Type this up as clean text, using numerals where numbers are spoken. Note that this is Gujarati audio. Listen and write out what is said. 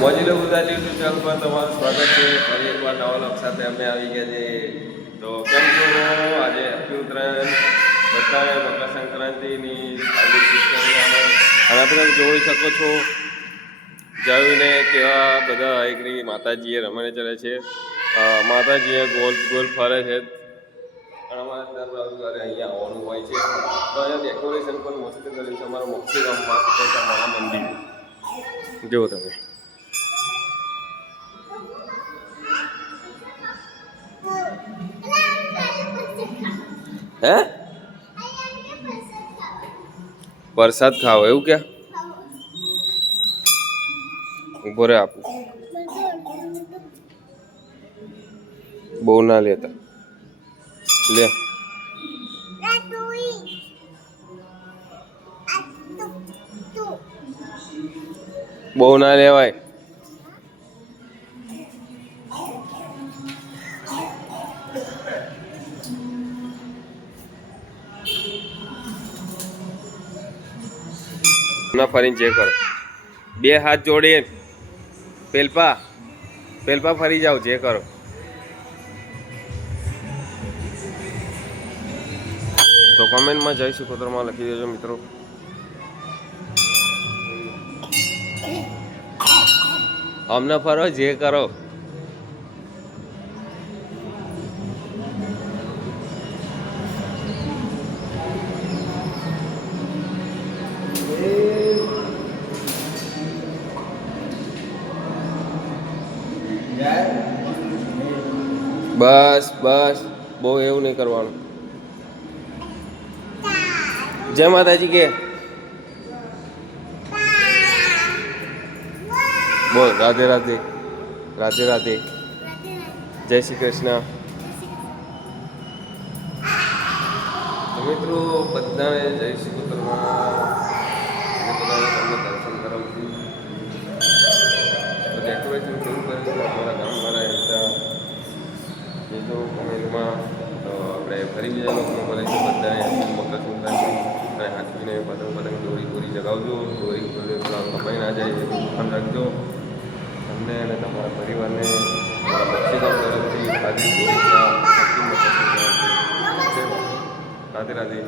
મોજીલો ગુજરાતી યુટ્યુબ ચેનલ પર તમારું સ્વાગત છે. ફરી એકવાર નવા લોક સાથે અમે આવી ગયા છે. તો કેમ છો? આજે હેપી ઉત્તરાયણ, બધાને મકર સંક્રાંતિની હાર્દિક શુભકામનાઓ. અને આપણે જોઈ શકો છો જયુને કેવા બધા એકની માતાજીએ રમણે ચડે છે. માતાજીએ ગોલ ગોલ ફરે છે. અને અમારા દર રવિવારે અહીંયા આવવાનું હોય છે. તો અહીંયા ડેકોરેશન પણ મસ્ત કર્યું છે. અમારા મોક્ષી ગામમાં મારા મંદિર જુઓ તમે. હે પ્રસાદ ખાઓ એવું ક્યાં ઉભો રે આપું બહુ ના લેતા લે બહુ ના લેવાય. ના ફરીને ચેક કરો. બે હાથ જોડીએ પેલપા ફરી જાઓ જે કરો. તો કોમેન્ટમાં જય શ્રી કૃષ્ણમાં લખી દેજો મિત્રો. અમને ફરો જે કરો. બસ બસ બહુ એવું નહીં કરવાનું. જય માતાજી કે બોલ. રાધે રાધે રાધે રાધે જય શ્રી કૃષ્ણ. મિત્રો બધાને જય શ્રી કૃષ્ણમાં. બધાને તમને દર્શન કરાવું છું. તો ડેકોરેશન કેવું કર્યું છે અમારા ગામવાળા હતા એ તો કોમેન્ટમાં. તો આપણે ફરી બીજા લોકોમાં મળીશું. બધાને મકર સંક્રાંતિ અને હાથવીને પતંગ દોરી જગાવજો. દોરી કપાઈ ના જાય એવું ધ્યાન રાખજો. તમને અને તમારા પરિવારને મક્ષીગામ તરફથી હાર્દિક શુભેચ્છા. રાધે રાધે.